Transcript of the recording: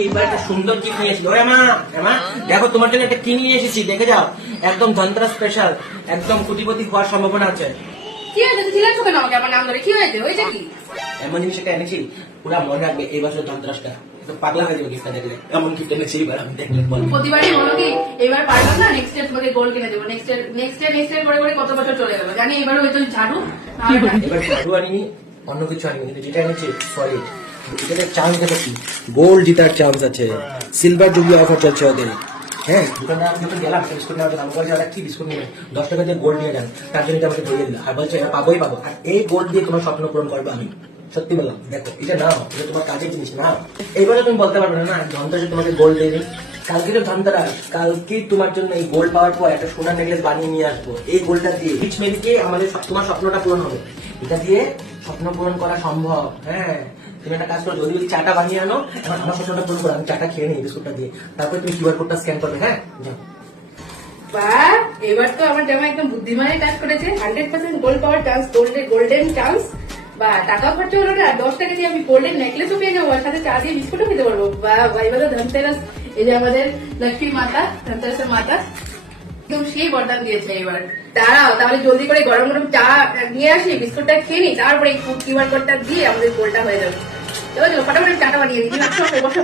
এইবার একটা সুন্দর গিফট নিয়ে এসেছি। ওরে মা দেখো তোমার জন্য একটা কি নিয়ে এসেছি, দেখে যাও। একদম ধনতেরাস স্পেশাল, একদম কোটিপতি হওয়ার সম্ভাবনা আছে। কি হয়েছে? ছিলেন কেন আমাকে আমার নাম ধরে? কি হয়েছে? হয়েছে কি? এমন জিনিস একটা এনেছি, পুরা মনে রাখবে এই বছর ধনতেরাসটা। একদম পাগলা হয়ে যাবে গিফটটা দেখলে। এমন গিফট এনেছি এবার আমি দেখলে বলবো। প্রতিবারই বলো কি এবার পারলাম না, নেক্সট ইয়ার তোমাকে গোল্ড কিনে দেবো। নেক্সট ইয়ার করে করে কত বছর চলে গেল জানি। এবার হয়তো ঝাড়ু এবার ঝাড়ু আনিনি, অন্য কিছু আনিনি, কিন্তু যেটা এনেছি সলিড। এটাতে চান্স আছে কি, গোল্ড জিতার চান্স আছে। সিলভার জুবলি অফার চলছে ওদের। হ্যাঁ, দোকানে আমি যখন গেলাম বিস্কুট নেওয়ার জন্য, আমি বলছি ওরা কি বিস্কুট নেবেন, 10 টাকা দিয়ে গোল্ড নিয়ে যান। তার জন্য এটা আমাকে ধরিয়ে দিল, আর বলছে এটা পাবোই পাবো। আর এই গোল্ড দিয়ে তোমার স্বপ্ন পূরণ করবো আমি। সত্যি বললাম, দেখো এটা নাও, এটা তোমার কাজের জিনিস নাও। এইবারে তুমি বলতে পারবে না ধনতেরাসে তোমাকে গোল্ড দেয়নি। কালকে তো ধনতেরাস, কালকে তোমার জন্য এই গোল্ড পাওয়ার পর একটা সোনার নেকলেস বানিয়ে নিয়ে আসবো। এই গোল্ডটা দিয়ে রিচ মেরিকে আমাদের তোমার স্বপ্নটা পূরণ হবে। এটা দিয়ে স্বপ্ন পূরণ করা সম্ভব। হ্যাঁ, তুমি একটা কাজ করো, যদি চাটা বানিয়ে আনো, এখন আমার স্বপ্নটা পূরণ করো, আমি চাটা খেয়ে নিই বিস্কুটটা দিয়ে। তারপরে তুমি কিউআর কোডটা স্ক্যান করবে। হ্যাঁ, যাও। বাহ, এবার তো আমার জামা একদম বুদ্ধিমানের কাজ করেছে। 100% গোল্ড পাওয়ার চান্স, গোল্ডেন চান্স। বা টাকা খরচা হলো না, 10 টাকা দিয়ে আমি গোল্ডেন নেকলেসও পেয়ে যাবো, আর সাথে চা দিয়ে বিস্কুটও খেতে পারবো। বা এবার তো ধনতেরাস, এই যে আমাদের লক্ষ্মী মাতা, ধনতেরাসের মাতা একদম সেই বরদান দিয়েছে। এবার দাঁড়াও, তাহলে জলদি করে গরম গরম চা নিয়ে আসি, বিস্কুটটা খেয়ে নি, তারপরে কিউআর কোডটা দিয়ে আমাদের গোলটা হয়ে যাবে। চলো চলো, ফটাফট চাটা বানিয়ে দিই। বসো।